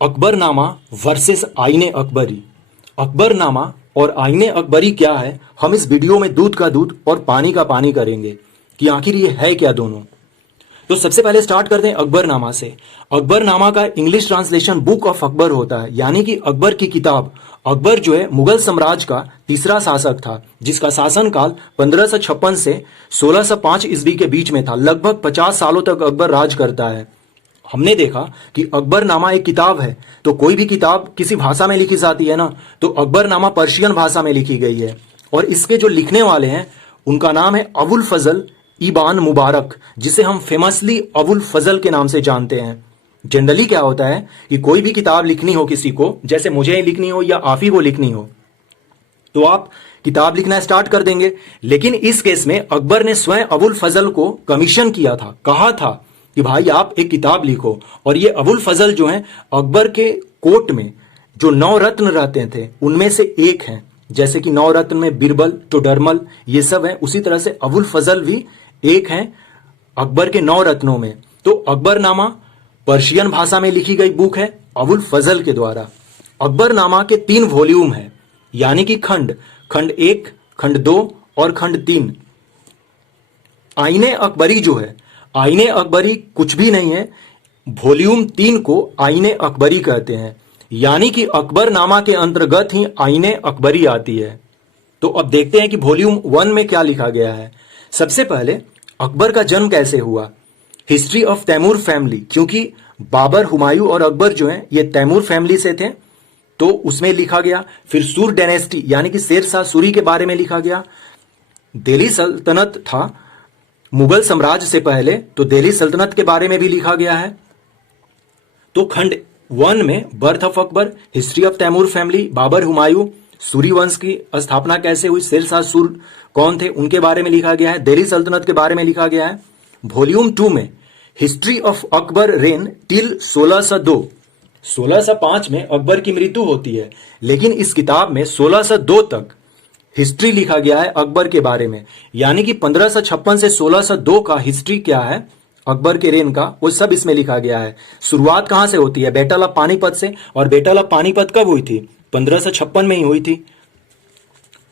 Akbarnama versus आईने अकबरी। अकबरनामा और आईने अकबरी क्या है, हम इस वीडियो में दूध का दूध और पानी का पानी करेंगे कि आखिर ये है क्या दोनों। तो सबसे पहले स्टार्ट करते हैं अकबरनामा से। अकबरनामा का English translation book of Akbar होता है, यानी कि अकबर की किताब। अकबर जो है मुगल साम्राज्य का तीसरा शासक था, जिसका शासनकाल 1556 से 1605 ईस्वी के बीच में था। लगभग 50 सालों तक अकबर राज करता है। हमने देखा कि अकबरनामा एक किताब है, तो कोई भी किताब किसी भाषा में लिखी जाती है ना, तो अकबरनामा पर्शियन भाषा में लिखी गई है। और इसके जो लिखने वाले हैं उनका नाम है अबुल फजल इबान मुबारक, जिसे हम फेमसली अबुल फजल के नाम से जानते हैं। जनरली क्या होता है कि कोई भी किताब लिखनी हो किसी को, जैसे मुझे ही लिखनी हो या आप ही को लिखनी हो, तो आप किताब लिखना स्टार्ट कर देंगे। लेकिन इस केस में अकबर ने स्वयं अबुल फजल को कमीशन किया था, कहा था कि भाई आप एक किताब लिखो। और ये अबुल फजल जो है अकबर के कोर्ट में जो 9 रत्न रहते थे उनमें से एक हैं। जैसे कि 9 रत्न में बिरबल, टोडरमल, ये सब है, उसी तरह से अबुल फजल भी एक हैं अकबर के 9 रत्नों में। तो अकबरनामा पर्शियन भाषा में लिखी गई बुक है अबुल फजल के द्वारा। अकबरनामा के 3 वॉल्यूम है, यानी कि खंड 1, खंड 2 और खंड 3। आईने अकबरी जो है, आईने अकबरी कुछ भी नहीं है, वॉल्यूम 3 को आईने अकबरी कहते हैं, यानी कि अकबरनामा के अंतर्गत ही आईने अकबरी आती है। तो अब देखते हैं कि वॉल्यूम 1 में क्या लिखा गया है। सबसे पहले अकबर का जन्म कैसे हुआ, हिस्ट्री ऑफ तैमूर फैमिली, क्योंकि बाबर, हुमायूं और अकबर जो है ये तैमूर फैमिली से थे, तो उसमें लिखा गया। फिर सूर डायनेस्टी यानी कि शेरशाह सूरी के बारे में लिखा गया। दिल्ली सल्तनत था मुगल साम्राज्य से पहले, तो दिल्ली सल्तनत के बारे में भी लिखा गया है। तो खंड 1 में birth of Akbar, history of Taimur family, Babur, Humayun, Suri वंश की स्थापना कैसे हुई, शेरशाह सूर कौन थे उनके बारे में लिखा गया है, दिल्ली सल्तनत के बारे में लिखा गया है। वॉल्यूम 2 में history of Akbar rain till 1602। 1605 में अकबर की मृत्यु होती है, लेकिन इस किताब में 1602 तक हिस्ट्री लिखा गया है अकबर के बारे में, यानी कि 1556 से 1602 का हिस्ट्री क्या है अकबर के रेन का, वो सब इसमें लिखा गया है। शुरुआत कहां से होती है, बैटल ऑफ पानीपत से। और बैटल ऑफ पानीपत कब हुई थी, 1556 में ही हुई थी।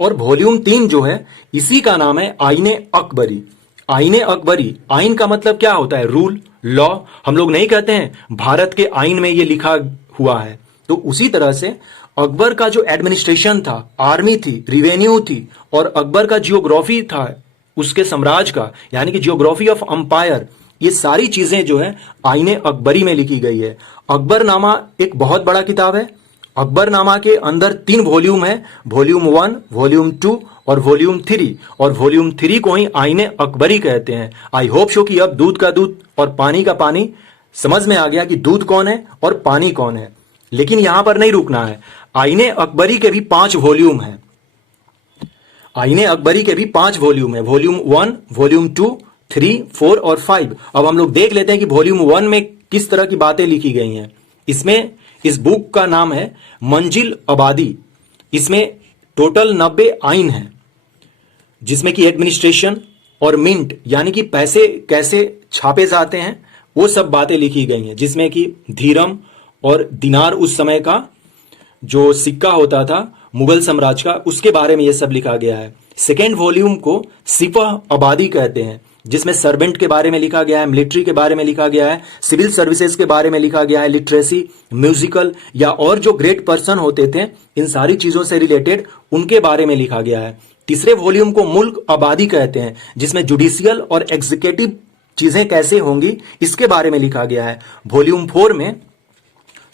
और वॉल्यूम 3 जो है इसी का नाम है आईने अकबरी। आईने अकबरी, आइन का मतलब क्या होता है, रूल, लॉ। हम लोग नहीं कहते हैं भारत के आइन में ये लिखा हुआ है, तो उसी तरह से अकबर का जो एडमिनिस्ट्रेशन था, आर्मी थी, रिवेन्यू थी, और अकबर का जियोग्राफी था उसके साम्राज्य का, यानी कि जियोग्राफी ऑफ अंपायर, ये सारी चीजें जो है आईने अकबरी में लिखी गई है। अकबरनामा एक बहुत बड़ा किताब है। अकबरनामा के अंदर 3 वॉल्यूम है, वॉल्यूम 1, वॉल्यूम 2 और वॉल्यूम 3। और वॉल्यूम 3 को ही आईने अकबरी कहते हैं। आई होप सो कि अब दूध का दूध और पानी का पानी समझ में आ गया कि दूध कौन है और पानी कौन है। लेकिन यहां पर नहीं रुकना है, आईने अकबरी के भी 5 वॉल्यूम है। आईने अकबरी के भी 5 वॉल्यूम है, वॉल्यूम 1, वॉल्यूम 2, 3, 4 और 5। अब हम लोग देख लेते हैं कि वॉल्यूम 1 में किस तरह की बातें लिखी गई हैं। इसमें इस बुक का नाम है मंजिल आबादी। इसमें टोटल 90 आइन है, जिसमें कि एडमिनिस्ट्रेशन और मिंट यानी कि पैसे कैसे छापे जाते हैं वो सब बातें लिखी गई हैं। जिसमें कि धीरम और दिनार, उस समय का जो सिक्का होता था मुगल साम्राज्य का, उसके बारे में ये सब लिखा गया है। सेकेंड वॉल्यूम को सिपह आबादी कहते हैं, जिसमें सर्वेंट के बारे में लिखा गया है, मिलिट्री के बारे में लिखा गया है, सिविल सर्विसेज के बारे में लिखा गया है, लिटरेसी, म्यूजिकल या और जो ग्रेट पर्सन होते थे इन सारी चीजों से रिलेटेड उनके बारे में लिखा गया है। तीसरे वॉल्यूम को मुल्क आबादी कहते हैं, जिसमें जुडिशियल और एग्जीक्यूटिव चीजें कैसे होंगी इसके बारे में लिखा गया है। वॉल्यूम 4 में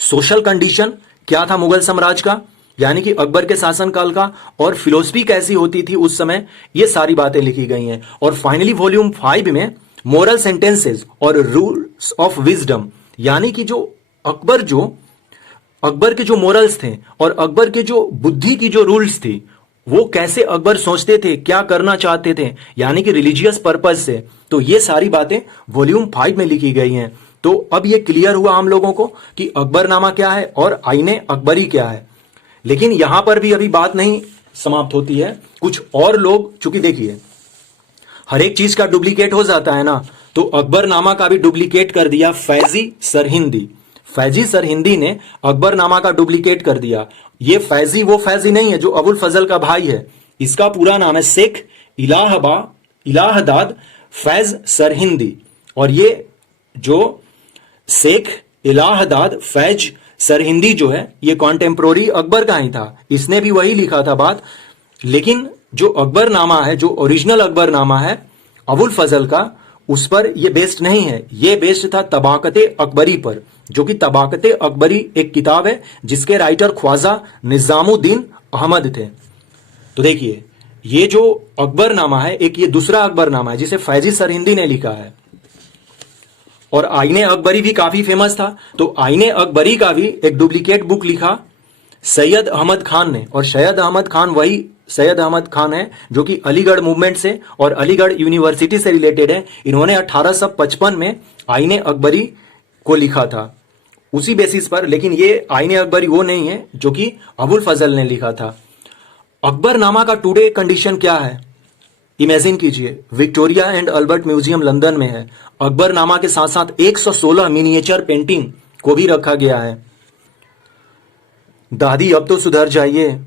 सोशल कंडीशन क्या था मुगल साम्राज्य का, यानी कि अकबर के शासनकाल का, और फिलोसफी कैसी होती थी उस समय, ये सारी बातें लिखी गई हैं। और फाइनली वॉल्यूम 5 में मोरल सेंटेंसेस और रूल्स ऑफ विजडम, यानी कि जो अकबर के जो मोरल्स थे और अकबर के जो बुद्धि की जो रूल्स थी, वो कैसे अकबर सोचते थे, क्या करना चाहते थे, यानी कि रिलीजियस पर्पज से। तो ये सारी बातें वॉल्यूम 5 में लिखी गई हैं। तो अब ये क्लियर हुआ हम लोगों को कि अकबरनामा क्या है और आईने अकबरी क्या है। लेकिन यहां पर भी अभी बात नहीं समाप्त होती है। कुछ और लोग, चूंकि देखिए हर एक चीज का डुप्लीकेट हो जाता है ना, तो अकबरनामा का भी डुप्लीकेट कर दिया फैजी सरहिंदी। फैजी सरहिंदी ने अकबरनामा का डुप्लीकेट कर दिया। ये फैजी वो फैजी नहीं है जो अबुल फजल का भाई है, इसका पूरा नाम है शेख इलाहादाद फैज सरहिंदी। और ये जो शेख इलाहादाद फैज सरहिंदी जो है ये कॉन्टेम्पोररी अकबर का ही था, इसने भी वही लिखा था बात। लेकिन जो अकबरनामा है, जो ओरिजिनल अकबरनामा है अबुल फजल का, उस पर ये बेस्ड नहीं है। ये बेस्ड था तबाकते अकबरी पर, जो कि तबाकते अकबरी एक किताब है जिसके राइटर ख्वाजा निजामुद्दीन अहमद थे। तो देखिए ये जो अकबरनामा है, एक ये दूसरा अकबरनामा है जिसे फैजी सरहिंदी ने लिखा है। और आईने अकबरी भी काफी फेमस था। तो आईने अकबरी का भी एक डुप्लीकेट बुक लिखा सैयद अहमद खान ने। और सैयद अहमद खान वही सैयद अहमद खान है जो कि अलीगढ़ मूवमेंट से और अलीगढ़ यूनिवर्सिटी से रिलेटेड है। इन्होंने 1855 में आईने अकबरी को लिखा था उसी बेसिस पर। लेकिन ये आईने अकबरी वो नहीं है जो कि अबुल फजल ने लिखा था। अकबरनामा का टुडे कंडीशन क्या है, इमेजिन कीजिए, Victoria and Albert museum London में है। अकबरनामा के साथ साथ 116 मिनिएचर पेंटिंग को भी रखा गया है। दादी अब तो सुधर जाइए।